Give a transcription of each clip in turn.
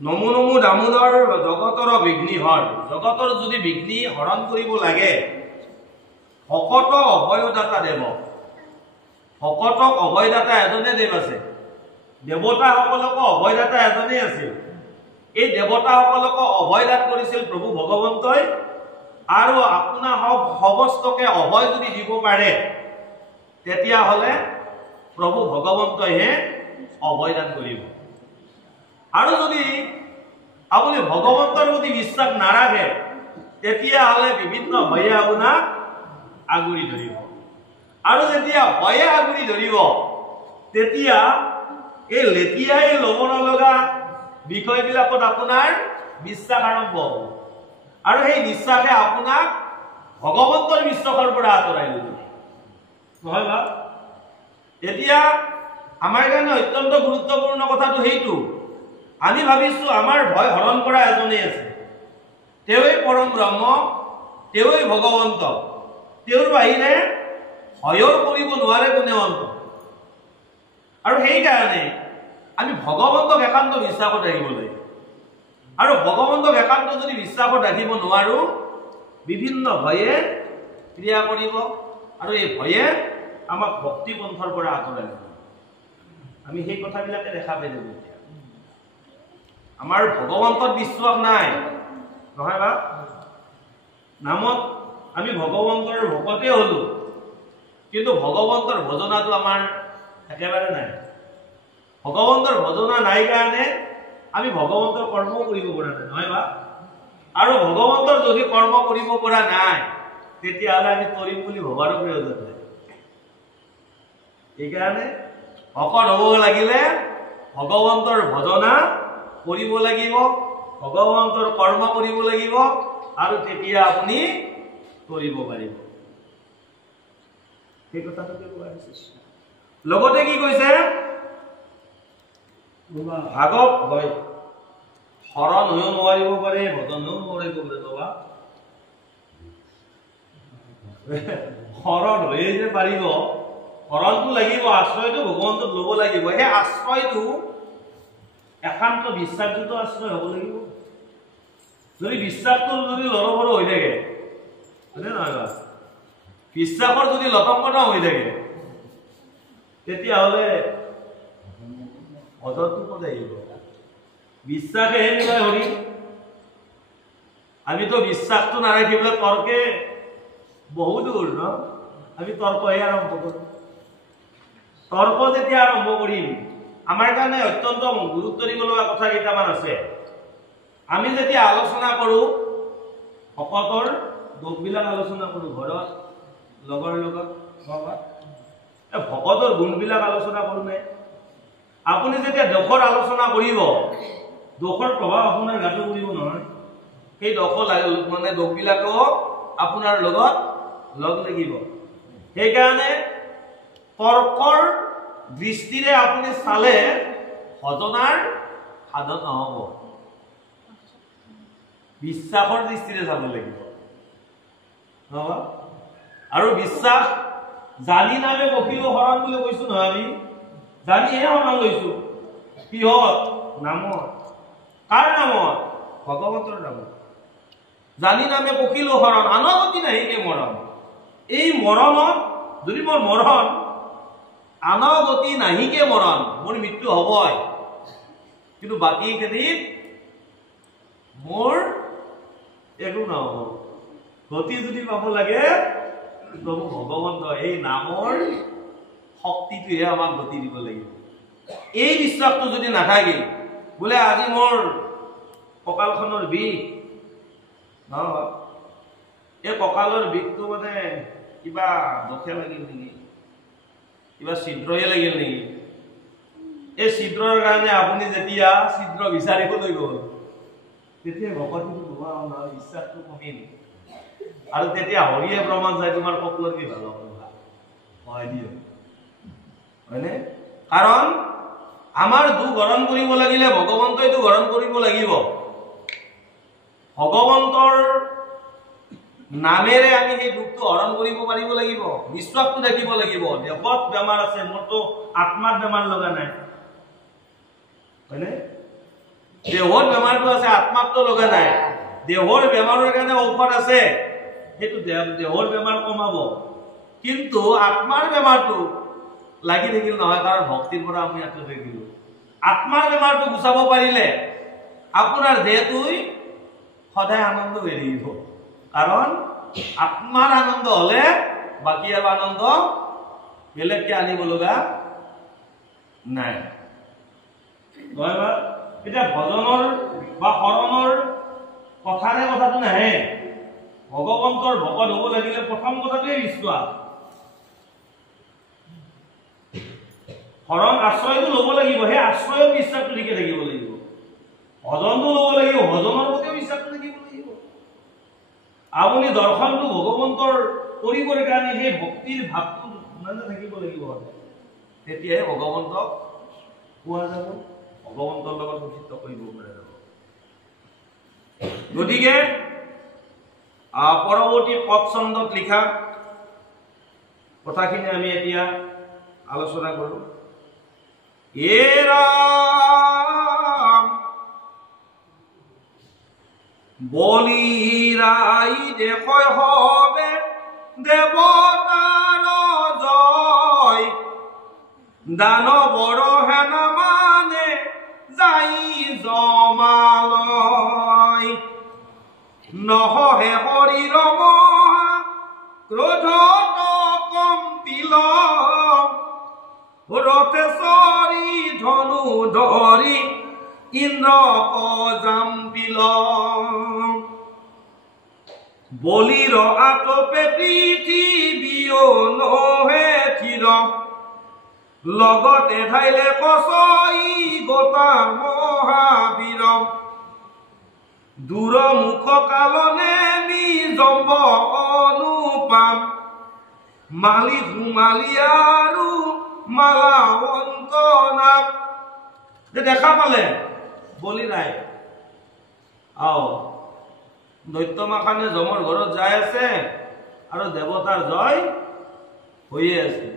নমু নমু দামোদৰ জগতৰ বিঘ্নি হৰ জগতৰ যদি বিঘ্নি হৰণ কৰিব লাগে ভকত অভয়দাতা দেৱ ভকতক অভয়দাতা এজনে দেৱ আছে দেৱতাসকলক অভয়দাতা এজনে আছিল এই দেৱতাসকলক অভয়দান কৰিছিল প্ৰভু ভগৱন্তই আৰু আপোনাৰ সমস্তকে অভয় যদি দিব পাৰে তেতিয়া হলে প্ৰভু ভগৱন্তইহে অভয়দান কৰিব আৰু যদি আপুনি ভগৱন্তৰ প্ৰতি বিশ্বাস নাৰাখে তেতিয়া হলে বিভিন্ন ভয়ে আপোনাক আগুৰি ধৰিব আৰু যেতিয়া ভয়ে আগুৰি ধৰিব তেতিয়া এই লেতিয়াই ল'ব নলগা বিষয়বিলাকত আপোনাৰ বিশ্বাস আৰম্ভ হ'ব আৰু সেই বিশ্বাসে আপোনাক ভগৱন্তৰ বিশ্বাসৰ পৰা আঁতৰাই দিব নহয় বা এতিয়া আমাৰ কাৰণে অত্যন্ত গুৰুত্বপূৰ্ণ কথাটো সেইটো আমি ভাবিছো আমাৰ ভয় হৰণ কৰা এজনেই আছে তেওঁই পৰম ব্ৰহ্ম তেওঁই ভগৱন্ত তেওঁৰ বাহিৰে ভয়ৰ কৰিব নোৱাৰে কোনে অন্ত আৰু সেই কাৰণে আমি ভগৱন্তক একান্ত বিশ্বাসত ৰাখিব লাগিব আৰু ভগৱন্তক একান্ত যদি বিশ্বাসত ৰাখিব নোৱাৰো বিভিন্ন ভয়ে ক্ৰিয়া কৰিব আৰু এই ভয়ে আমাক ভক্তি পন্থৰ পৰা আঁতৰাই দিব আমি সেই কথাবিলাকে দেখা পাই যাম এতিয়া আমাৰ ভগৱন্তত বিশ্বাস নাই নহয় বা নামত আমি ভগৱন্তৰ ভকতে হলো কিন্তু ভগৱন্তৰ ভজনাটো আমাৰ একেবাৰে নাই ভগৱন্তৰ ভজনা নাই কাৰণে আমি ভগৱন্তৰ কৰ্ম কৰিব পৰা নাই নহয় বা আৰু ভগৱন্তৰ যদি কৰ্ম কৰিব পৰা নাই তেতিয়াহ'লে আমি কৰিম বুলি ভবাৰো প্ৰয়োজন নাই এইকাৰণে ভকত হ'ব লাগিলে ভগৱন্তৰ ভজনা কৰিব লাগিব ভগৱন্তৰ কৰ্ম কৰিব লাগিব আৰু তেতিয়া আপুনি কৰিব পাৰিব সেই কথাটোকে কোৱা হৈছে লগতে কি কৈছে ভাগৱ হয় হৰণ হৈও নোৱাৰিব পাৰে ভজন হৈও নোৱাৰিব পাৰে বাবা হৰণ হৈয়ে যে পাৰিব হৰণটো লাগিব আশ্ৰয়টো ভগৱন্তক ল'ব লাগিব সেই আশ্ৰয়টো একান্ত বিশ্বাসযুক্ত আশ্ৰয় হ'ব লাগিব যদি বিশ্বাসটো যদি লৰভৰ হৈ থাকে হয়নে নহয় বা বিশ্বাসৰ যদি লটংকন হৈ থাকে তেতিয়াহ'লে ভজনটো ক'ত আহিব বিশ্বাসেহে মিলাই হৰি আমিতো বিশ্বাসটো নাৰাখিবলৈ তৰ্কে বহু দূৰ ন আমি তৰ্কহে আৰম্ভ কৰোঁ তৰ্ক যেতিয়া আৰম্ভ কৰিম আমাৰ কাৰণে অত্যন্ত গুৰুত্ব দিব লগা কথা কেইটামান আছে আমি যেতিয়া আলোচনা কৰোঁ ভকতৰ দোষবিলাক আলোচনা কৰোঁ ঘৰত লগৰ লগত ভকতৰ গুণবিলাক আলোচনা কৰোঁ নে আপুনি যেতিয়া দোষৰ আলোচনা কৰিব দোষৰ প্ৰভাৱ আপোনাৰ গাতো পৰিব নহয় সেই দোষ মানে দোষবিলাকো আপোনাৰ লগত লগ লাগিব সেইকাৰণে তৰ্কৰ দৃষ্টিৰে আপুনি চালে ভজনাৰ সাধন নহ'ব বিশ্বাসৰ দৃষ্টিৰে চাব লাগিব আৰু বিশ্বাস জানি নামে বকিলো হৰণ বুলি কৈছো নহয় আমি জানিহে হৰণ লৈছো কিহত নামত কাৰ নামত ভগৱন্তৰ নামত জানি নামে বকিলো হৰণ আনগতি নাহিকে মৰণ এই মৰণত যদি মোৰ মৰণ আনগতি নাহিকে মৰণ মোৰ মৃত্যু হ'বই কিন্তু বাকী খেতিত মোৰ একো নহ'ব গতি যদি পাব লাগে প্ৰভু ভগৱন্ত এই নামৰ শক্তিটোহে আমাক গতি দিব লাগিব এই বিশ্বাসটো যদি নাথাকে বোলে আজি মোৰ কঁকালখনৰ বিষ এই কঁকালৰ বিষটো মানে কিবা দোষে লাগিল নেকি কিবা ছিদ্ৰহে লাগিল নেকি এই ছিদ্ৰৰ কাৰণে আপুনি যেতিয়া ছিদ্ৰ বিচাৰিবলৈ গ'ল তেতিয়া ভকতিটো নোহোৱা হ'ল নহয় বিশ্বাসটো কমিল আৰু তেতিয়া হৰিয়ে প্ৰমাণ যায় তোমাৰ কঁকালৰ কি ভাল হয় দিয়ক হয়নে কাৰণ আমাৰ দুখ হৰণ কৰিব লাগিলে ভগৱন্তইটো হৰণ কৰিব লাগিব ভগৱন্তৰ নামেৰে আমি সেই দুখটো হৰণ কৰিব পাৰিব লাগিব বিশ্বাসটো থাকিব লাগিব দেহত বেমাৰ আছে মোৰতো আত্মাত বেমাৰ লগা নাই হয়নে দেহৰ বেমাৰটো আছে, আত্মাটো লগা নাই। দেহৰ বেমাৰৰ কাৰণে ঔষধ আছে, সেইটো দেহৰ বেমাৰ কমাব, কিন্তু আত্মাৰ বেমাৰটো লাগি থাকিল নহয়, কাৰণ ভক্তিৰ পৰা আমি আঁতৰি থাকিলো। আত্মাৰ বেমাৰটো গুচাব পাৰিলে আপোনাৰ দেহটোই সদায় আনন্দ হৈ থাকিব, কাৰণ আত্মাৰ আনন্দ হলে বাকী আৰু আনন্দ বেলেগকে আনিব লগা নাই। এতিয়া ভজনৰ বা শৰণৰ কথাৰে কথাটো নাহে। ভগৱন্তৰ ভকত হব লাগিলে প্ৰথম কথাটোৱে বিশ্বাস। শৰণ আশ্ৰয়টো ল'ব লাগিব, সেই আশ্ৰয়ৰ বিশ্বাসটো ঠিকে থাকিব লাগিব। ভজনটো ল'ব লাগিব, ভজনৰ প্ৰতিও বিশ্বাসটো থাকিব লাগিব। আপুনি দৰ্শনটো ভগৱন্তৰ কৰিবৰ কাৰণে সেই ভক্তিৰ ভাৱটো থাকিব লাগিব, তেতিয়াহে ভগৱন্তক পোৱা যাব, ভগৱন্তৰ লগত উচিত কৰিব পৰা যাব। গতিকে পৰৱৰ্তী পদ ছন্দত লিখা কথাখিনি আমি এতিয়া আলোচনা কৰো। হে ৰাম বলিৰাই দেখয় হবে দেৱতাৰ জয়, দানৱৰ সেনা মানে যাই জমালয়, নহহে শৰীৰ মহা ক্ৰোধত কম্পিল, ৰথে চৰি ধনু ধৰি ইন্দ্ৰ কজাম্পিল, বলিৰ আতপে পৃথিৱীও নহে থিৰ, লগতে ধাইলে কচই গোটা মহাবীৰ, দূৰ মুখ কালনে মি জম্ব অনুপাম, মালি ধুমালি আৰু মালাৱন্ত নাম। দেখা পালে বলি নাই দৈত্যমাখানে যমৰ ঘৰত যাই আছে আৰু দেৱতাৰ জয় হৈয়ে আছে।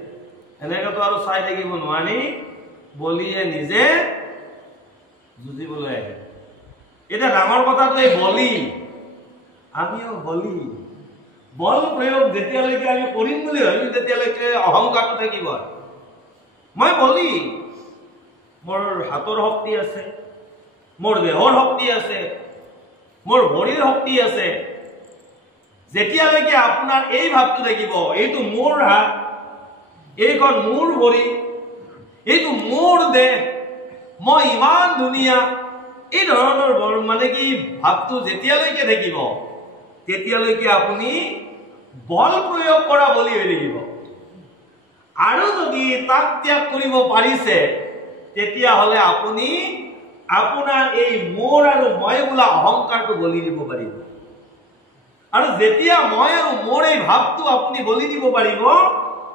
এনেকেতো আৰু চাই থাকিব নোৱাৰি, বলিয়ে নিজে যুঁজিবলৈ আহে। এতিয়া ডাঙৰ কথাটো এই বলি, আমিও বলি। বল প্ৰয়োগ যেতিয়ালৈকে আমি কৰিম বুলি ভাবিম তেতিয়ালৈকে অহংকাৰটো থাকিব। মই বলি, মোৰ হাতৰ শক্তি আছে, মোৰ দেহৰ শক্তি আছে, মোৰ ভৰিৰ শক্তি আছে। যেতিয়ালৈকে আপোনাৰ এই ভাৱটো থাকিব, এইটো মোৰ হাত, এইখন মোৰ ভৰি, এইটো মোৰ দেহ, মই ইমান ধুনীয়া, এই ধৰণৰ মানে কি ভাৱটো যেতিয়ালৈকে থাকিব তেতিয়ালৈকে আপুনি বল প্ৰয়োগ কৰা বলি হৈ থাকিব। আৰু যদি তাক ত্যাগ কৰিব পাৰিছে তেতিয়াহ'লে আপুনি আপোনাৰ এই মোৰ আৰু মই বোলা অহংকাৰটো বলি দিব পাৰিব। আৰু যেতিয়া মই আৰু মোৰ এই ভাৱটো আপুনি বলি দিব পাৰিব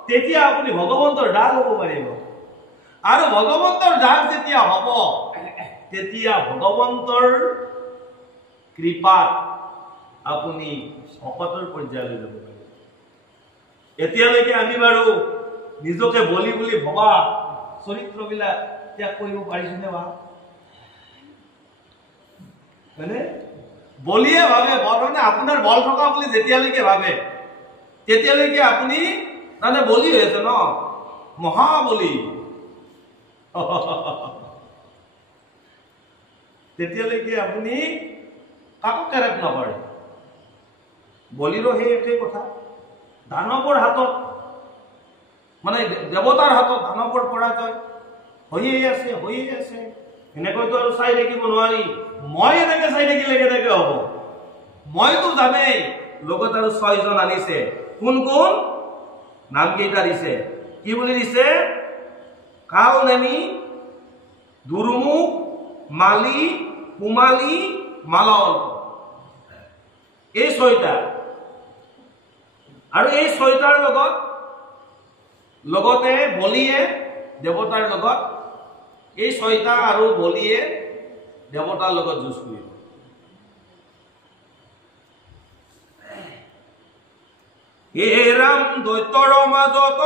তেতিয়া আপুনি ভগৱন্তৰ দাস হ'ব পাৰিব। আৰু ভগৱন্তৰ দাস যেতিয়া হ'ব তেতিয়া ভগৱন্তৰ কৃপাত আপুনি শপতৰ পৰ্যায়লৈ যাব পাৰিব। এতিয়ালৈকে আমি বাৰু নিজকে বলি বুলি ভবা চৰিত্ৰবিলাক ত্যাগ কৰিব পাৰিছোনে বা? মানে বলিয়ে ভাবে, বলনে আপোনাৰ বল থকা বুলি যেতিয়ালৈকে ভাবে তেতিয়ালৈকে আপুনি মানে বলি হৈ আছে ন, মহাবলি। তেতিয়ালৈকে আপুনি কাকো কেৰেপ নকৰে। বলিৰো সেই একেই কথা। দানৱৰ হাতত মানে দেৱতাৰ হাতত দানৱৰ পৰাজয় হৈয়ে আছে, হৈয়ে আছে। এনেকৈতো আৰু চাই থাকিব নোৱাৰি। মই এনেকে চাই থাকিলে কেনেকে হ'ব? মইতো জানেই লগত আৰু 6 জন আনিছে। কোন কোন? নাম কেইটা দিছে, কি বুলি দিছে? কাল নেমি, দুৰুমুখ, মালি, কুমালি, মালাৱন্ত। এই 6টা। আৰু এই 6টাৰ লগতে বলিয়ে দেৱতাৰ লগত, এই 6টা আৰু বলিয়ে দেৱতাৰ লগত যুঁজ কৰিব। হে ৰাম দৈত্যৰ মাজত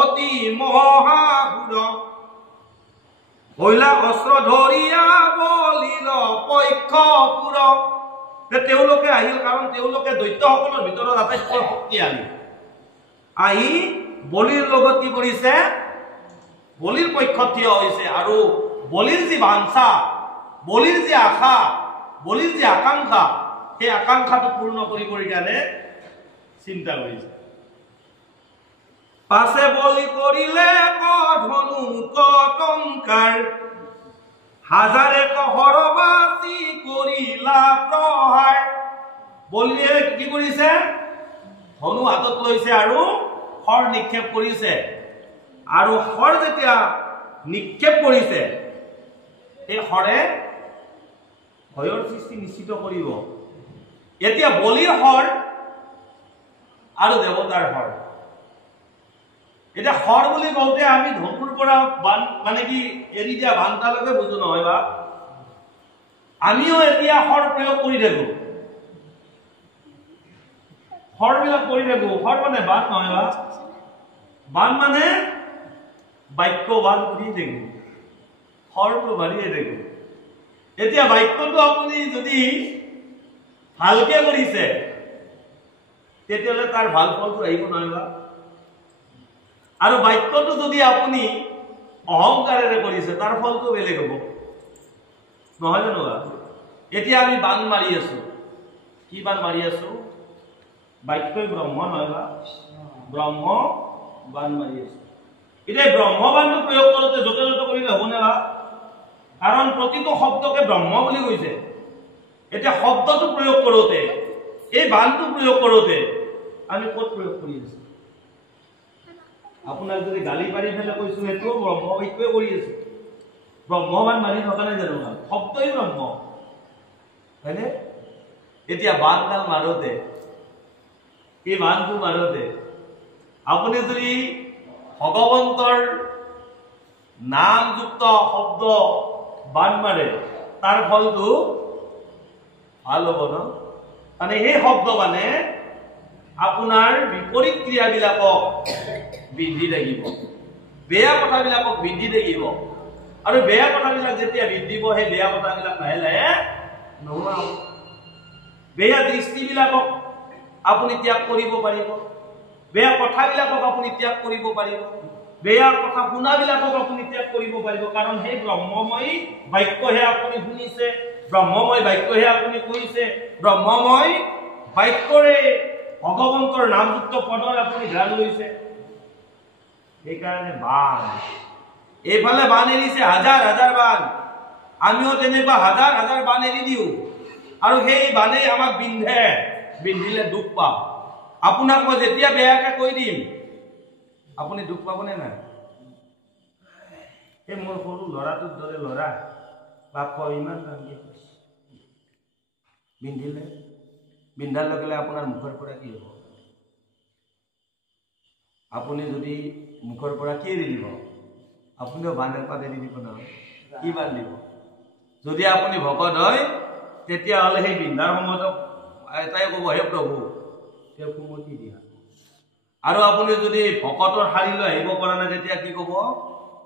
অতি মহাসুৰ, হইলা অস্ত্ৰ ধৰিয়া বলিল পক্ষ পুৰ। তেওঁলোকে আহিল কাৰণ তেওঁলোকে দৈত্যসকলৰ ভিতৰত আটাইতকৈ শক্তিশালী। আহি বলিৰ লগত কি কৰিছে? বলিৰ পক্ষত থিয় হৈছে আৰু বলিৰ যি বাঞ্ছা, বলিৰ যি আশা, বলিৰ যি আকাংক্ষা, সেই আকাংক্ষাটো পূৰ্ণ কৰিব কাৰণে চিন্তা কৰিছে। পাছে বলি কৰিলে ধনু টংকাৰ, হাজাৰে কহৰবাসী কৰিলা প্ৰহাৰ। বলিয়ে কি কৰিছে? ধনু হাতত লৈছে আৰু শৰ নিক্ষেপ কৰিছে। আৰু শৰ যেতিয়া নিক্ষেপ কৰিছে, এই শৰে ভয়ৰ সৃষ্টি নিশ্চিত কৰিব। এতিয়া বলিৰ শৰ আৰু দেৱতাৰ শৰ। এতিয়া শৰ বুলি কওঁতে আমি ধনুৰ পৰা বান মানে কি এৰি দিয়া বানটালৈকে বুজো নহয় বা? আমিও এতিয়া শৰ প্ৰয়োগ কৰি থাকো, শৰ বিলাক কৰি থাকো। শৰ মানে বান নহয় বা? বান মানে বাক্য বান কৰি থাকো, শৰটো মাৰিয়ে থাকো। এতিয়া বাক্যটো আপুনি যদি ভালকে কৰিছে তেতিয়াহ'লে তাৰ ভাল ফলটো আহিব নহয় বা? আৰু বাক্যটো যদি আপুনি অহংকাৰেৰে কৰিছে তাৰ ফলটো বেলেগ হ'ব নহয় জানো? এতিয়া আমি বান মাৰি আছো, কি বান মাৰি আছো? বাক্যই ব্ৰহ্ম নহয় বা? ব্ৰহ্ম বান মাৰি আছো। এতিয়া ব্ৰহ্ম বানটো প্ৰয়োগ কৰোঁতে য'তে ত'তে কৰিলে হ'বনে বা? কাৰণ প্ৰতিটো শব্দকে ব্ৰহ্ম বুলি কৈছে। এতিয়া শব্দটো প্ৰয়োগ কৰোঁতে, এই বানটো প্ৰয়োগ কৰোঁতে আমি ক'ত প্ৰয়োগ কৰি আছো? আপোনাক যদি গালি পাৰি ফেলে কৈছো সেইটোও ব্ৰহ্ম বাক্যই কৰি আছো। ব্ৰহ্মবান মাৰি থকা নাই জানো? শব্দই ব্ৰহ্ম, হয়নে? এতিয়া বানডাল মাৰোতে, এই বানটো মাৰোতে আপুনি যদি ভগৱন্তৰ নামযুক্ত শব্দ বান মাৰে তাৰ ফলটো ভাল হ'ব ন? মানে সেই শব্দ মানে আপোনাৰ বিপৰীত ক্ৰিয়াবিলাকক বৃদ্ধি থাকিব, বেয়া কথাবিলাকক বৃদ্ধি থাকিব। আৰু বেয়া কথাবিলাক যেতিয়া বৃদ্ধি হ'ব, সেই বেয়া কথাবিলাক লাহে লাহে নোহোৱা হ'ব। বেয়া দৃষ্টিবিলাকক আপুনি ত্যাগ কৰিব পাৰিব, বেয়া কথাবিলাকক আপুনি ত্যাগ কৰিব পাৰিব, বেয়া কথা শুনাবিলাকক আপুনি ত্যাগ কৰিব পাৰিব। কাৰণ সেই ব্ৰহ্মময় বাক্যহে আপুনি শুনিছে, ব্ৰহ্মময় বাক্যহে আপুনি কৈছে, ব্ৰহ্মময় বাক্যৰে ভগৱন্তৰ নামযুক্ত পদৰ আপুনি ধ্যান লৈছে। সেইকাৰণে বান, এইফালে বান এৰিছে হাজাৰ হাজাৰ বান, আমিও তেনেকুৱা হাজাৰ হাজাৰ বান এৰি দিওঁ আৰু সেই বানেই আমাক বিন্ধে, বিন্ধিলে দুখ পাওঁ। আপোনাক মই যেতিয়া বেয়াকে কৈ দিম আপুনি দুখ পাবনে নাই? এই মোৰ সৰু ল'ৰাটোৰ দৰে ল'ৰা বাপ ইমান কামকে বিন্ধিলে, বিন্ধাৰ লগে লগে আপোনাৰ মুখৰ পৰা কি হ'ব? আপুনি যদি মুখৰ পৰা কি এৰি দিব? আপুনিও বান এপাত এৰি দিব নহয়, কি বান দিব? যদি আপুনি ভকত হয় তেতিয়াহ'লে সেই বিন্ধাৰ সময়ত এটাই ক'ব, হে প্ৰভু তেওঁক সুমতি দিয়া। আৰু আপুনি যদি ভকতৰ শাৰী লৈ আহিব পৰা নাই তেতিয়া কি ক'ব?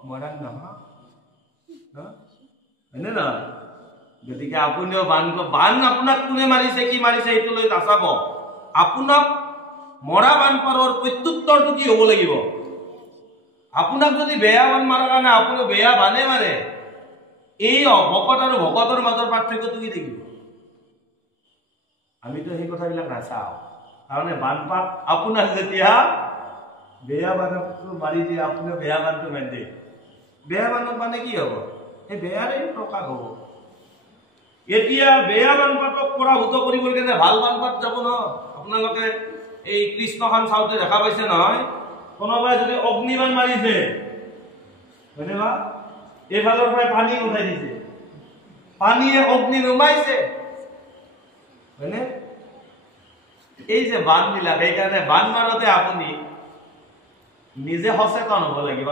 মৰাণ নহয়, হয়নে নহয়? গতিকে আপুনিও বান আপোনাক কোনে মাৰিছে, কি মাৰিছে সেইটো লৈ নাচাব। আপোনাক মৰা বান পাৰৰ প্ৰত্যুত্তৰটো কি হ'ব লাগিব? আপোনাক যদি বেয়া বান মাৰাৰ কাৰণে আপুনি বেয়া বানে মাৰে, এই ভকত আৰু ভকতৰ মাজৰ পাৰ্থক্যটো কি থাকিব? আমিতো সেই কথাবিলাক নাচাওঁ। কাৰণ বানপাত আপোনাক যেতিয়া বেয়া বানটো মাৰি দিয়ে, আপুনি বেয়া বানটো বান্ধে, বেয়া বানত মানে কি হ'ব? সেই বেয়াৰে প্ৰকাশ হ'ব। এতিয়া বেয়া বানপাতক পৰাভূত কৰিব কাৰণে ভাল বানপাত যাব ন? আপোনালোকে এই কৃষ্ণখন চাওঁতে দেখা পাইছে নহয়, কোনোবাই যদি অগ্নিবান মাৰিছে, হয়নে বা? এইফালৰ পৰাই পানী উঠাই দিছে, পানীয়ে অগ্নি নুমাইছে, হয়নে? এই যে বান বিলাক, সেইকাৰণে বান মাৰোতে আপুনি নিজে সচেতন হ'ব লাগিব।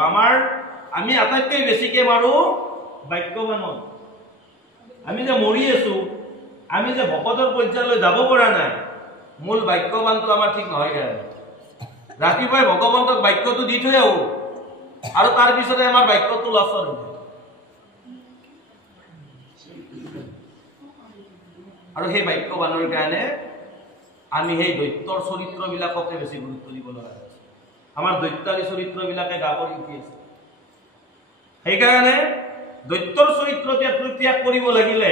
আমি আটাইতকৈ বেছিকে মাৰো বাক্যবানত। আমি যে মৰি আছো, আমি যে ভকতৰ পৰ্যায়লৈ যাব পৰা নাই, মূল বাক্যবানটো আমাৰ ঠিক নহয়। কাৰণে ৰাতিপুৱাই ভগৱন্তক বাক্যটো দি থৈ আহো আৰু তাৰ পিছতে আমাৰ বাক্যটো লচৰ হ'ব। আৰু সেই বাক্যবানৰ কাৰণে আমি সেই দৈত্যৰ চৰিত্ৰবিলাককে বেছি গুৰুত্ব দিব লগা হৈছে। আমাৰ দৈত্যাৰী চৰিত্ৰবিলাকে গাবৰ শিকি আছে। সেইকাৰণে দৈত্যৰ চৰিত্ৰ ত্যাগ কৰিব লাগিলে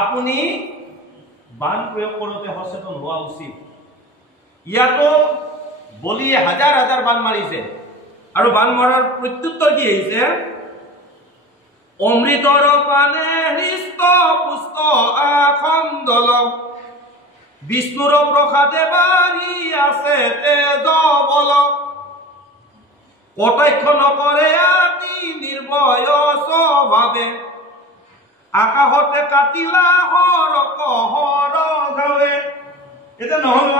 আপুনি বান প্ৰয়োগ কৰোঁতে সচেতন হোৱা উচিত। ইয়াতো বলিয়ে হাজাৰ হাজাৰ বান মাৰিছে আৰু বান মৰাৰ প্ৰত্যুত্তৰ কি আহিছে? অমৃতৰ পানে হৃষ্ট পুষ্ট আখণ্ডল বিষ্ণুৰ প্ৰসাদে বাঢ়ি আছে তেজ বল কটাক্ষ নকৰে আতি নিৰ্ভয় স্বভাৱে আকাশতে কাটিলা হৰ কহৰ গাৱে। এতিয়া নহ'ল ন,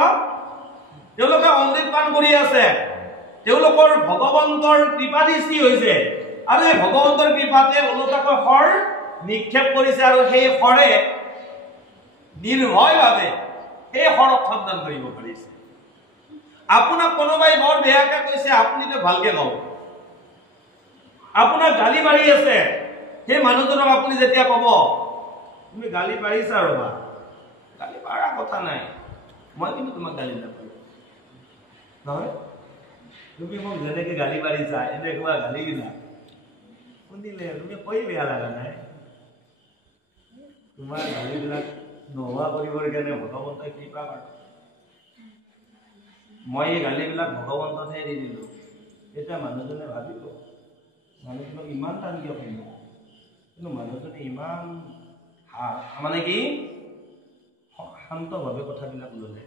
তেওঁলোকে অমৃত পান কৰি আছে, তেওঁলোকৰ ভগৱন্তৰ কৃপা দৃষ্টি হৈছে আৰু এই ভগৱন্তৰ কৃপাতে ওলোটাকৈ শৰ নিক্ষেপ কৰিছে আৰু সেই শৰে নিৰ্ভয়ভাৱে সেই শৰক সন্ধান কৰিব পাৰিছে। আপোনাক কোনোবাই বৰ বেয়াকে কৈছে, আপুনিতো ভালকে কওক। আপোনাক গালি পাৰি আছে, সেই মানুহজনক আপুনি যেতিয়া কব তুমি গালি পাৰিছা, ৰবা গালি পাৰা কথা নাই, মই কিন্তু তোমাক গালি নাপাৰো নহয়, তুমি মোক যেনেকে গালি পাৰিছা এনেকুৱা গালি কিনা শুনিলে তুমি কৈ বেয়া লগা নাই? তোমাৰ গালিবিলাক নোহোৱা কৰিবৰ কাৰণে ভগৱন্তই কৃপা কৰে। মই এই গালিবিলাক ভগৱন্ততহে দি দিলো। এতিয়া মানুহজনে ভাবিব মানুহজনক ইমান টান কিয় কৰিব, কিন্তু মানুহজনে ইমান মানে কি শান্তভাৱে কথাবিলাক ল'লে।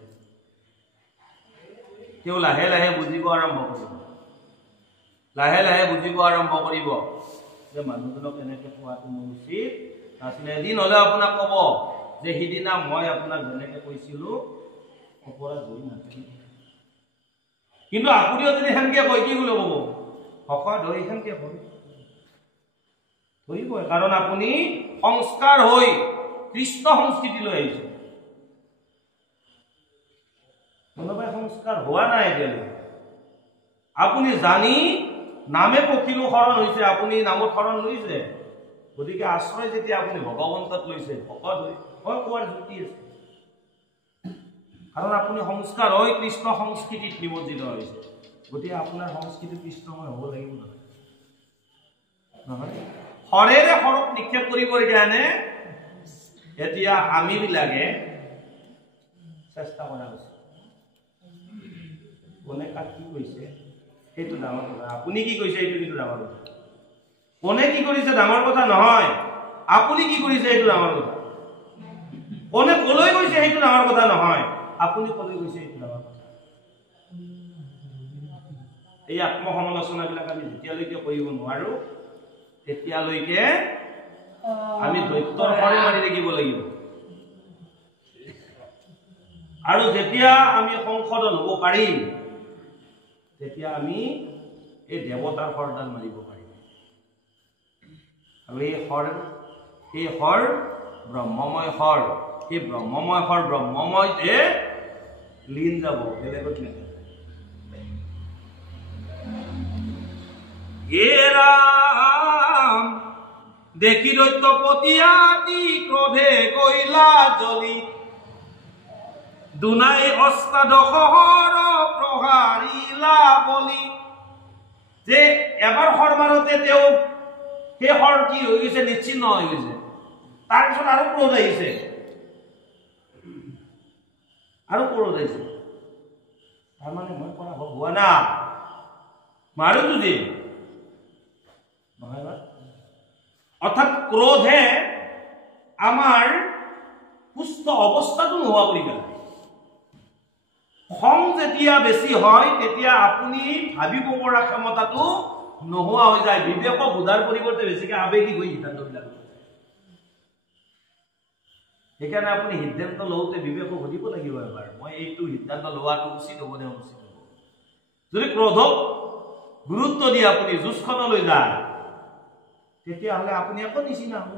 তেওঁ লাহে লাহে বুজিব আৰম্ভ কৰিব, লাহে লাহে বুজিব আৰম্ভ কৰিব যে মানুহজনক এনেকে কোৱাটো মোৰ উচিত নাছিলে। এদিন হলে আপোনাক কব যে সিদিনা মই আপোনাক যেনেকে কৈছিলো অপৰাধ হৈ নাথাকিব। কিন্তু আপুনিও যদি সেনেকে কয় কি বুলি কব? শকত হৈ সেনেকে ধৰিবই, কাৰণ আপুনি সংস্কাৰ হৈ কৃষ্ণ সংস্কৃতিলৈ আহিছে। কোনোবাই সংস্কাৰ হোৱা নাই এতিয়ালৈ। আপুনি জানি নামে পক্ষীৰো শৰণ হৈছে, আপুনি নামত শৰণ লৈছে, গতিকে আশ্ৰয় যেতিয়া আপুনি ভগৱন্তত লৈছে ভকত হৈ কোৱাৰ যুক্তি আছে, কাৰণ আপুনি সংস্কাৰ হৈ কৃষ্ণ সংস্কৃতিত নিমজ্জিত হৈছে। গতিকে আপোনাৰ সংস্কৃতি কৃষ্ণময় হ'ব লাগিব নহয়? শৰেৰে শৰক নিক্ষেপ কৰিবৰ কাৰণে এতিয়া আমি বিলাকে চেষ্টা কৰা উচিত। কোনে কাক কি কৈছে সেইটো ডাঙৰ কথা, আপুনি কি কৈছে এইটো কিন্তু ডাঙৰ কথা। কোনে কি কৰিছে ডাঙৰ কথা নহয়, আপুনি কি কৰিছে এইটো ডাঙৰ কথা। কোনে কলৈ গৈছে সেইটো ডাঙৰ কথা নহয়, আপুনি কলৈ গৈছে এইটো ডাঙৰ কথা। এই আত্মসমালোচনাবিলাক আমি যেতিয়ালৈকে কৰিব নোৱাৰো তেতিয়ালৈকে আমি দৈত্যৰ শৰে মাৰি থাকিব লাগিব। আৰু যেতিয়া আমি সংশোধন হ'ব পাৰিম তেতিয়া আমি এই দেৱতাৰ শৰডাল মাৰিব পাৰিম। আৰু এই শৰ ব্ৰহ্মময় শৰ, এই ব্ৰহ্মময় শৰ ব্ৰহ্মময়তে লীন যাব, বেলেগত নাযায়। হে ৰাম দেখি দৈত্যপতি আদি ক্ৰোধে কৈলা জ্বলি দুনাই অষ্টাদশৰ প্ৰহাৰিলা বলি। যে এবাৰ শৰ মাৰোতে তেওঁ সেই শৰ কি হৈ গৈছে, নিশ্চিন্ন হৈ গৈছে। তাৰপিছত আৰু ক্ৰোধ আহিছে, আৰু ক্ৰোধ আহিছে। তাৰমানে মই পৰা হোৱা না মাৰো যদি নহয়। অৰ্থাৎ ক্ৰোধে আমাৰ সুস্থ অৱস্থাটো নোহোৱা কৰি পেলায়। খং যেতিয়া বেছি হয় তেতিয়া আপুনি ভাবিব পৰা ক্ষমতাটো নোহোৱা হৈ যায়। বিবেকক বুধাৰ পৰিৱৰ্তে বেছিকে আবেগিক হৈ সিদ্ধান্তবিলাক লয়। সেইকাৰণে আপুনি সিদ্ধান্ত লওঁতে বিবেকক সুধিব লাগিব এবাৰ, মই এইটো সিদ্ধান্ত লোৱাটো উচিত হ'ব নে অনুচিত হ'ব। যদি ক্ৰোধক গুৰুত্ব দিয়ে আপুনি যুঁজখনলৈ যায় তেতিয়াহ'লে আপুনি একো নিচিনা হ'ব।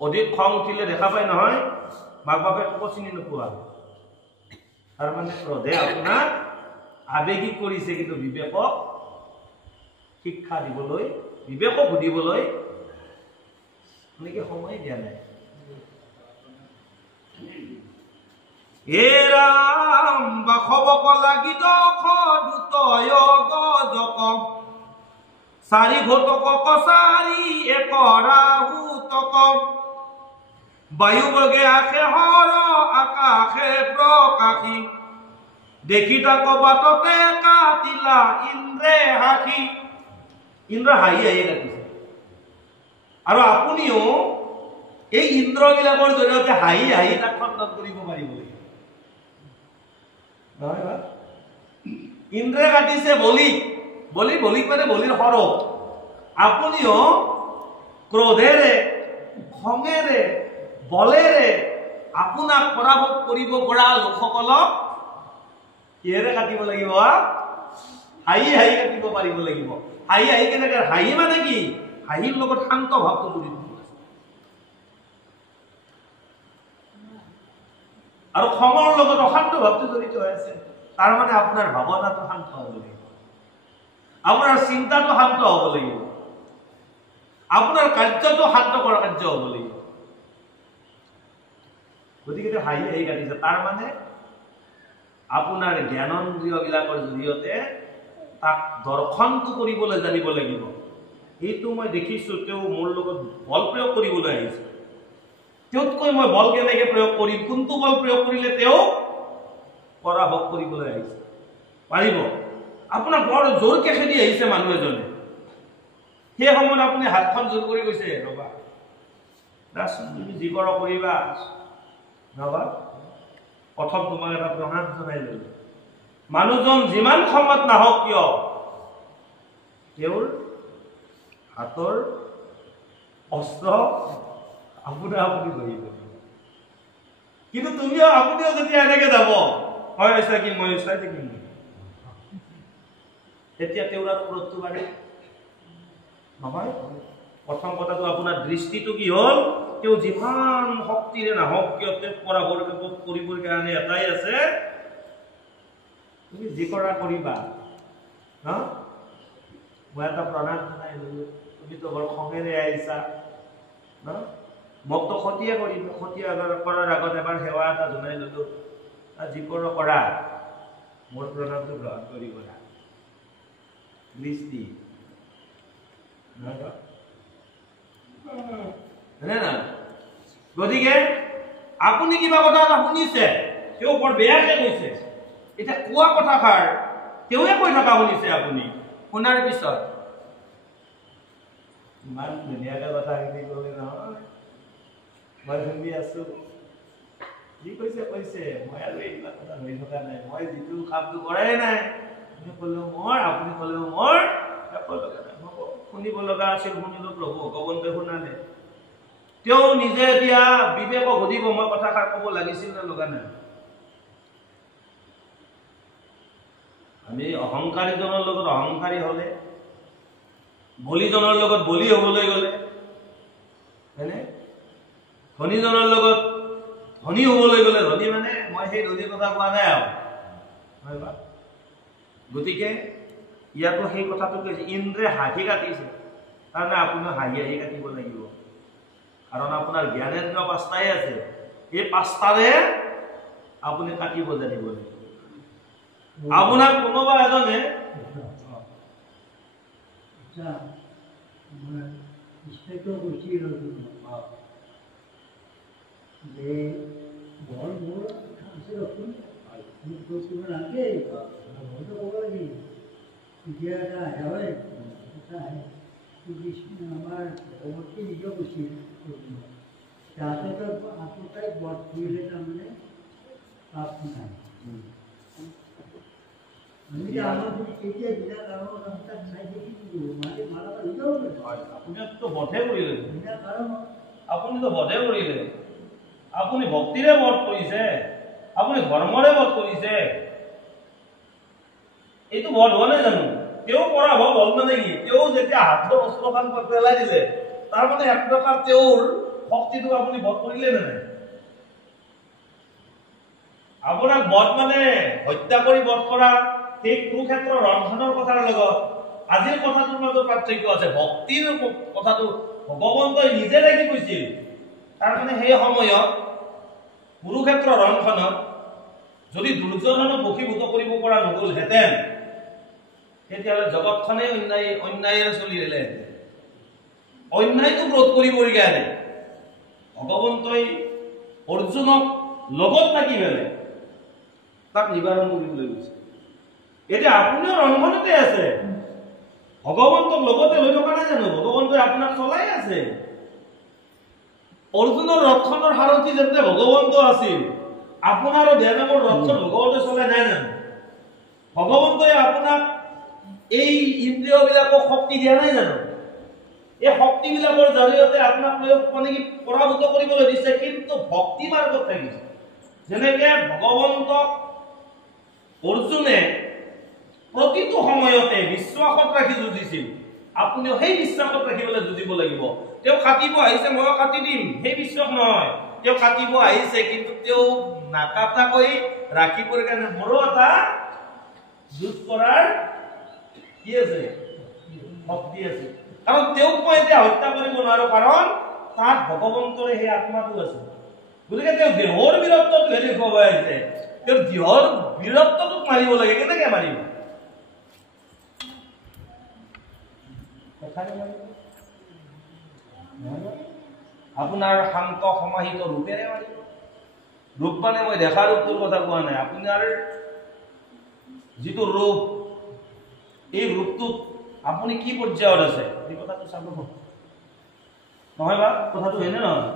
অধিক খং উঠিলে দেখা পায় নহয় মাক বাপেককো চিনি নোপোৱা। তাৰমানে ক্ৰোধে আপোনাক আবেগিক কৰিছে, কিন্তু বিবেকক শিক্ষা দিবলৈ, বিবেকক সুধিবলৈ গতিকে সময় দিয়া নাই। হে ৰাম বাসৱক লাগি দখ দুতয় গজক চাৰি ঘটক কছাৰী একৰাহু তক বায়ু বগে আশে হৰ আকাশে প্ৰকাশী দেখি তাক বাটতে কাটিলা ইন্দ্ৰে হাসি। ইন্দ্ৰ হাঁহি হাঁহি কাটিছে। আৰু আপুনিও এই ইন্দ্ৰবিলাকৰ জৰিয়তে হাঁহি হাঁহি তাক খণ্ডন কৰিব পাৰিব লাগিব। নহয় ইন্দ্ৰে কাটিছে বলিক, বলিক মানে বলিৰ সৰহ। আপুনিও ক্ৰোধেৰে খঙেৰে বলেৰে আপোনাক পৰাভৱ কৰিব পৰা লোকসকলক কিহেৰে কাটিব লাগিব? হাঁহি হাঁহি কাটিব পাৰিব লাগিব। হাঁহি হাঁহি কেনেকে? হাঁহি মানে কি? হাঁহিৰ লগত শান্ত ভাৱটো জড়িত আছে আৰু খঙৰ লগত অশান্ত ভাৱটো জড়িত হৈ আছে। তাৰ মানে আপোনাৰ ভাৱনাটো শান্ত হ'ব লাগিব, আপোনাৰ চিন্তাটো শান্ত হ'ব লাগিব, আপোনাৰ কাৰ্যটো শান্ত কৰা কাৰ্য হ'ব লাগিব। গতিকে হাঁহি হাঁহি কাটিছে। তাৰ মানে আপোনাৰ জ্ঞানেন্দ্ৰিয়বিলাকৰ জৰিয়তে তাক দৰ্শনটো কৰিবলৈ জানিব লাগিব। এইটো মই দেখিছো তেওঁ মোৰ লগত বল প্ৰয়োগ কৰিবলৈ আহিছে। তেওঁতকৈ মই বল কেনেকে প্ৰয়োগ কৰিম, কোনটো বল প্ৰয়োগ কৰিলে তেওঁ পৰাভৱ কৰিবলৈ আহিছে পাৰিব। আপোনাক বৰ জোৰকে খেদি আহিছে মানুহ এজনে, সেই সময়ত আপুনি হাতখন জোৰ কৰি কৈছে ৰবা তুমি যি কৰ কৰিবা। ৰবা প্ৰথম তোমাক এটা প্ৰমাণ জনাই ললো, মানুহজন যিমান খঙত নাহক কিয় তেওঁৰ হাতৰ অস্ত্ৰ আপোনাৰ আপুনি ধৰিব। কিন্তু তুমিও আপুনিও যেতিয়া এনেকে যাব হয় হৈছে কি মই চাই থাকিম, তেতিয়া তেওঁৰ আৰু ক্ৰোধটো বাঢ়ে নহয়। প্ৰথম কথাটো আপোনাৰ দৃষ্টিটো কি হ'ল, তেওঁ যিমান শক্তিৰে নাহক কিয় তেওঁ পৰাভৱ কৰিবৰ কাৰণে এটাই আছে, তুমি যি কৰা কৰিবা। মই এটা প্ৰণাম জনাই ললো, তুমিতো বৰ খঙেৰে আহিছা মোকতো ক্ষতিয়ে কৰিম, ক্ষতি কৰাৰ আগত এবাৰ সেৱা এটা জনাই ললো, যি কৰা কৰা মোৰ প্ৰণামটো গ্ৰহণ কৰিব না দৃষ্টি না। গতিকে আপুনি কিবা কথা এটা শুনিছে, তেওঁ বৰ বেয়াকে কৈছে, এতিয়া কোৱা কথাষাৰ তেওঁৱে কৈ থকা শুনিছে। আপুনি শুনাৰ পিছত ইমান ধুনীয়াকে কথাখিনি কলে নহয়, মই শুনি আছো, যি কৈছে কৈছে, মই আৰু এইবিলাক কথা ধৰি থকা নাই, মই যিটো কামটো কৰাই নাই, আপুনি কলেও মোৰ আপুনি কলেও মোৰ একো লগা নাই। শুনিব লগা আছিল শুনিলো, প্ৰভু ভগৱন্তই শুনালে। তেওঁ নিজে এতিয়া বিবেকক সুধিব মই কথাষাৰ কব লাগিছিল নে লগা নাই। আমি অহংকাৰীজনৰ লগত অহংকাৰী হলে, বলিজনৰ লগত বলি হবলৈ গলে, হয়নে? ধনীজনৰ লগত ধনী হবলৈ গলে, ধনী মানে মই সেই ধনীৰ কথা কোৱা নাই আৰু হয় বা। গতিকে ইয়াতো সেই কথাটো কৈছে, ইন্দ্ৰে হাঁহি কাটিছে, তাৰমানে আপোনাৰ হাঁহি হাঁহি কাটিব লাগিব। কাৰণ আপোনাৰ জ্ঞানেন্দ্ৰ পাঁচটাই আছে, এই পাঁচটাৰে আপুনি কাটিব জানিব লাগিব। আপোনাক কোনোবা এজনে আমার ভগবতী নিজেও বসি যাতে তো আত্মটাই বধ করলে মানে পাপ নাই। আমি যে আমার যদি কেটে বিনা কারণ তার নাই দেখি মানে মারাটা নিজেও আপুনি তো বধে কৰিলে, বিনা কাৰণ আপুনি তো বধে কৰিলে, আপুনি ভক্তিৰে বধ কৰিছে, আপুনি ধৰ্মৰে বধ কৰিছে। এইটো বধ হোৱা নাই জানো? তেওঁ পৰাভৱ হ'ল মানে কি, তেওঁ যেতিয়া হাতৰ অস্ত্ৰখন পেলাই দিলে, তাৰ মানে এক প্ৰকাৰ তেওঁৰ শক্তিটো আপুনি বধ কৰিলে নে নাই? আপোনাক বধ মানে হত্যা কৰি বধ কৰা, সেই কুৰুক্ষেত্ৰৰ ৰন্ধনৰ কথাৰ লগত আজিৰ কথাটোৰ মাজত পাৰ্থক্য আছে। ভক্তিৰ কথাটো ভগৱন্তই নিজে লাগি গৈছিল তাৰ মানে সেই সময়ত কুৰুক্ষেত্ৰ ৰণখনত যদি দুৰ্যোধনক বশীভূত কৰিব পৰা নগ'লহেঁতেন তেতিয়াহ'লে জগতখনে অন্যায়েৰে চলিলে অন্যায়টো ৰোধ কৰিবলগীয়া নাই ভগৱন্তই অৰ্জুনক লগত থাকি পেলাই তাক নিবাৰণ কৰিবলৈ গৈছে এতিয়া আপুনিও ৰণখনতে আছে ভগৱন্তক লগতে লৈ থকা নাই জানো ভগৱন্তই আপোনাক চলাই আছে অৰ্জুনৰ ৰথখনৰ সাৰথি যেনে ভগৱন্ত আছিল আপোনাৰো দেহনামৰ ৰথখন ভগৱন্তই চলাই নাই জানো ভগৱন্তই আপোনাক এই ইন্দ্ৰিয়বিলাকক শক্তি দিয়া নাই জানো এই শক্তিবিলাকৰ জৰিয়তে আপোনাক মানে কি পৰাভূত কৰিবলৈ দিছে কিন্তু ভক্তি মাৰ্গত থাকিছে যেনেকে ভগৱন্তক অৰ্জুনে প্ৰতিটো সময়তে বিশ্বাসত ৰাখি যুঁজিছিল আপুনিও সেই বিশ্বাসত ৰাখিবলৈ যুঁজিব লাগিব তেওঁ কাটিব আহিছে মই কাটি দিম সেই বিশ্বাস নহয় তেওঁ কাটিব আহিছে কিন্তু তেওঁ নাকাটাকৈ ৰাখিবৰ কাৰণে মোৰো এটা যুঁজ কৰাৰ কি আছে শক্তি আছে কাৰণ তেওঁক মই এতিয়া হত্যা কৰিব নোৱাৰো কাৰণ তাত ভগৱন্তৰে সেই আত্মাটো আছে গতিকে তেওঁ দেহৰ বীৰত্বটো দেখুৱাব আহিছে তেওঁ দেহৰ বীৰত্বটোক মাৰিব লাগে কেনেকে মাৰিব আপোনাৰ শান্ত সমাহিত ৰূপেৰে মাৰিব ৰূপ মানে মই দেখা ৰূপটোৰ কথা কোৱা নাই আপোনাৰ যিটো ৰূপ এই ৰূপটোত আপুনি কি পৰ্যায়ত আছে এই কথাটো চাব নহয় বা কথাটো হয়নে নহয়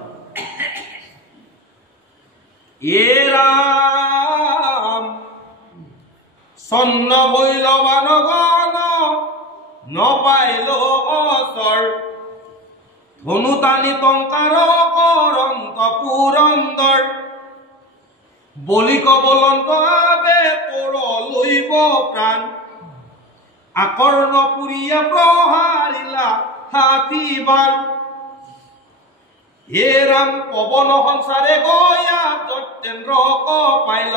এ ৰাম চন্ন বৈলৱান গণ নপাইল অচৰ ধনু টানি টংকাৰ কৰন্ত পুৰন্দৰ বলি কবলন্ত আবে তোৰ লইব প্ৰাণ আকৰ্ণ পুৰিয়া প্ৰহাৰিলা হাতী বান হে ৰাম পৱন সংসাৰে গয়া দত্তেন্দ্ৰ পাইল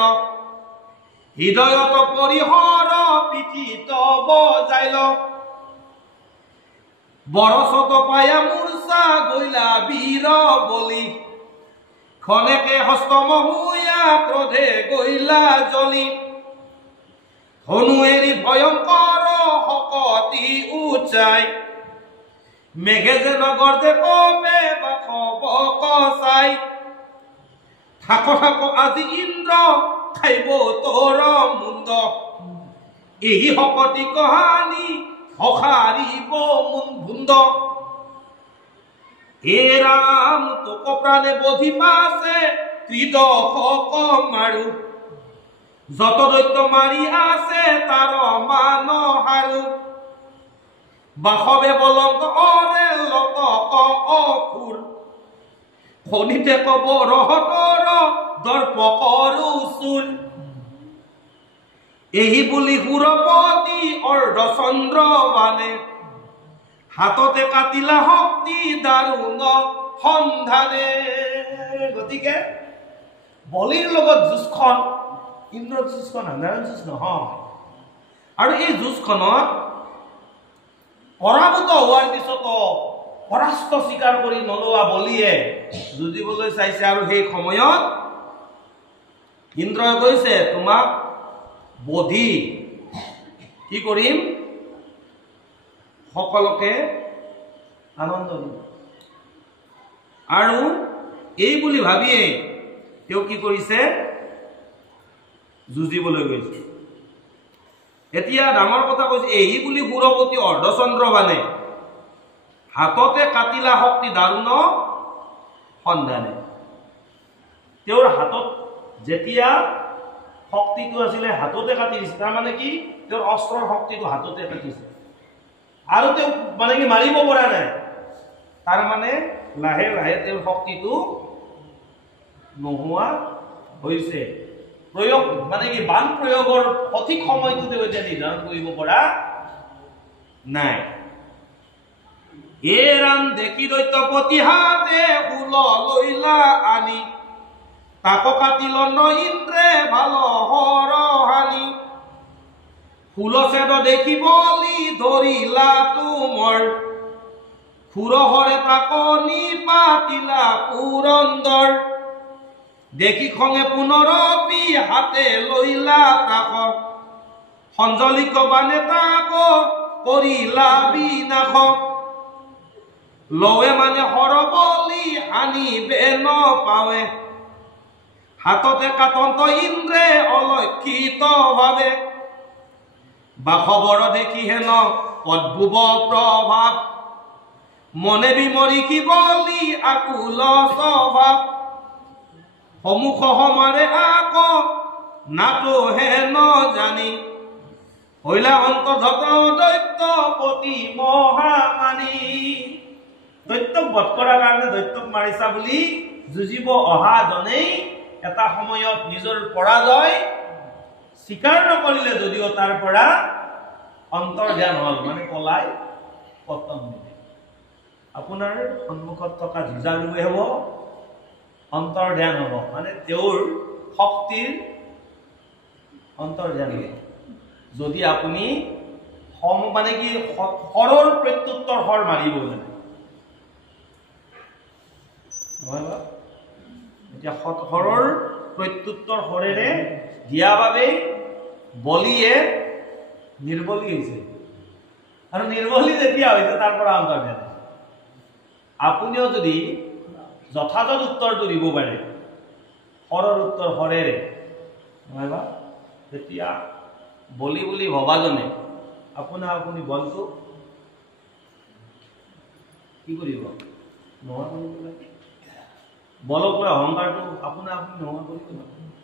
হৃদয়ত পৰিহৰ পিঠিত বজাইল বৰছত পায়া মূৰ্ছা গৈলা বীৰ বলি খনেকে হস্তমহুয়া ক্ৰোধে গৈলা জ্বলি ধনু এৰি ভয়ংকৰ শকতি উচাই মেঘে যে নগৰ্জে কবে বাখব কচাই থাক থাক আজি ইন্দ্ৰ খাইব তোৰ মুণ্ড এই শকতি কহানি সখাৰিব মুন ভুণ্ড হে ৰাম তোক প্ৰাণে বধি পাছে ত্ৰিদশক মাৰো যত দৈত্য মাৰি আছে তাৰ মান হাৰো বাসবে বলন্ত অৰে লতক অসুৰ খনিতে কব ৰহতৰ দৰ্পকৰো চুল এই বুলি সুৰপতি অৰ্ধচন্দ্ৰ বানে হাততে কাটিলা শক্তি দাৰুণ সন্ধানে গতিকে বলিৰ লগত যুঁজখন ইন্দ্ৰ যুঁজখন সাধাৰণ যুঁজ নহয় আৰু এই যুঁজখনত পৰাভূত হোৱাৰ পিছত পৰাস্ত স্বীকাৰ কৰি নলোৱা বলিয়ে যুঁজিবলৈ চাইছে আৰু সেই সময়ত ইন্দ্ৰই কৈছে তোমাক বধি কি কৰিম সকলোকে আনন্দ দিম আৰু এই বুলি ভাবিয়ে তেওঁ কি কৰিছে যুঁজিবলৈ গৈছে এতিয়া ডাঙৰ কথা কৈছে এই বুলি সুৰপতি অৰ্ধচন্দ্ৰ বানে হাততে কাটিলা শক্তি দাৰুণ সন্ধানে তেওঁৰ হাতত যেতিয়া শক্তিটো আছিলে হাততে কাটি দিছে তাৰমানে কি তেওঁৰ অস্ত্ৰৰ শক্তিটো হাততে কাটিছে আৰু তেওঁ মানে কি মাৰিব পৰা নাই তাৰমানে লাহে লাহে তেওঁৰ শক্তিটো নোহোৱা হৈছে প্ৰয়োগ মানে কি বান প্ৰয়োগৰ সঠিক সময়টো তেওঁ এতিয়া নিৰ্ধাৰণ কৰিব পৰা নাই হে ৰাম দেখি দৈত্যপতি হাতে শুল লৈলা আনি তাক কাটিল ন ইন্দ্ৰে ভাল হৰ হানি ফুলছেদ দেখি বলি ধৰিলা তোমাৰ ফুৰহৰে তাকনি পাতিলা পুৰন্দৰ দেখি খঙে পুনৰপি হাতে লৈলা প্ৰাকৰ সঞ্জলিক বানে তাক কৰিলা বিনাশ লৱে মানে হৰবলি আনিবে নপাৱে হাততে কাতন্ত ইন্দ্ৰে অলক্ষিত ভাৱে বাসবৰ দেখি হেন অদ্ভুৱ প্ৰভাৱ মনে বিমৰি কি বলি আকুল স্বভাৱ সমুখ সমাৰে আক নাটো হেন জানি হইলা অন্তৰ্ধত দৈত্যপতি মহামানী দৈত্যক বধ কৰাৰ কাৰণে দৈত্যক মাৰিছা বুলি যুঁজিব অহা জনেই এটা সময়ত নিজৰ পৰাজয় স্বীকাৰ নকৰিলে যদিও তাৰ পৰা অন্তৰ্ধান হল মানে পলাই পতন দিলে আপোনাৰ সন্মুখত থকা যুঁজাৰুৱে হ'ব অন্তৰ্ধান হ'ব মানে তেওঁৰ শক্তিৰ অন্তৰ্ধান হ'ব যদি আপুনি মানে কি হৰৰ প্ৰত্যুত্তৰ হৰ মাৰিব জানে এতিয়া হৰৰ প্ৰত্যুত্তৰ হৰেৰে দিয়া বাবে বলিয়ে নিৰ্বলী হৈছে আৰু নিৰ্বলী যেতিয়া হৈছে তাৰ পৰা অন্তৰ্ধান আপুনিও যদি যথাযথ উত্তৰটো দিব পাৰে হৰৰ উত্তৰ হৰেৰে নহয় বা তেতিয়া বলি বুলি ভবাজনে আপুনি বলটো কি কৰিব নোহোৱা কৰিব লাগে বলক লৈ অহংকাৰটো আপুনি নোহোৱা কৰিব লাগে